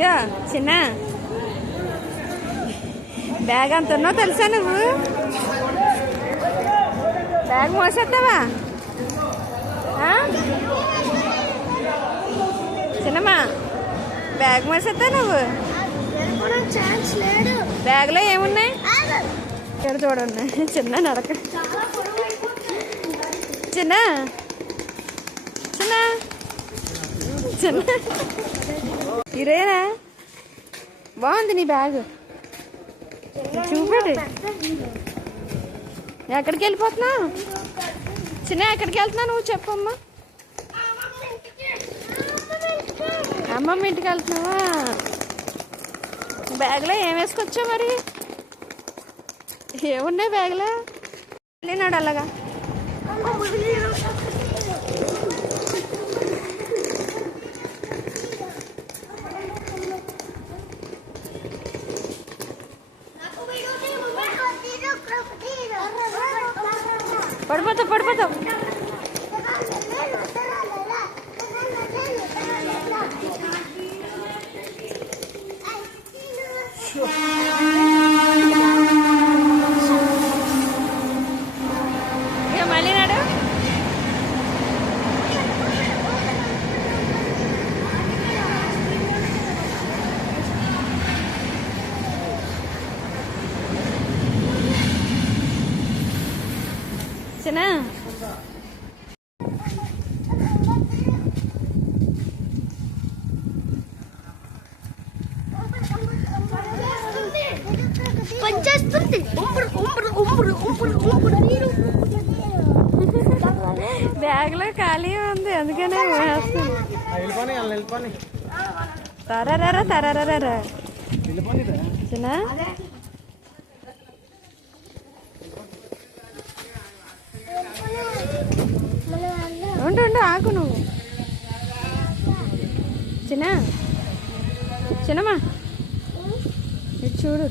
ఇదో చిన్న బ్యాగ్ అంత ఉన్నావు తెలుసా నువ్వు? బ్యాగ్ మోసేస్తావా చిన్నమ్మా? బ్యాగ్ మోసేస్తా నువ్వు? బ్యాగ్లో ఏమున్నాయి ఇక్కడ చూడండి. చిన్న నడక చిన్న చిన్న చిన్న ఇరేనా బాగుంది నీ బ్యాగ్. చూపండి. ఎక్కడికి వెళ్ళిపోతున్నావు చిన్న? ఎక్కడికి వెళ్తున్నావు నువ్వు చెప్పమ్మా. అమ్మమ్మ ఇంటికి వెళ్తున్నావా? బ్యాగ్లో ఏం వేసుకొచ్చావు మరి? ఏమున్నాయి బ్యాగ్లో? వెళ్ళినాడు అలాగా. పడిపోతావు పడిపోతావు. ఇక మళ్ళీ నాడు చిన్న బ్యాగ్లో ఖాళీ ఉంది అందుకనే తరారా తరారా చిన్న. ఉండు ఉండు ఆకు నువ్వు చిన్న. చిన్నమ్మా ఇది చూడు.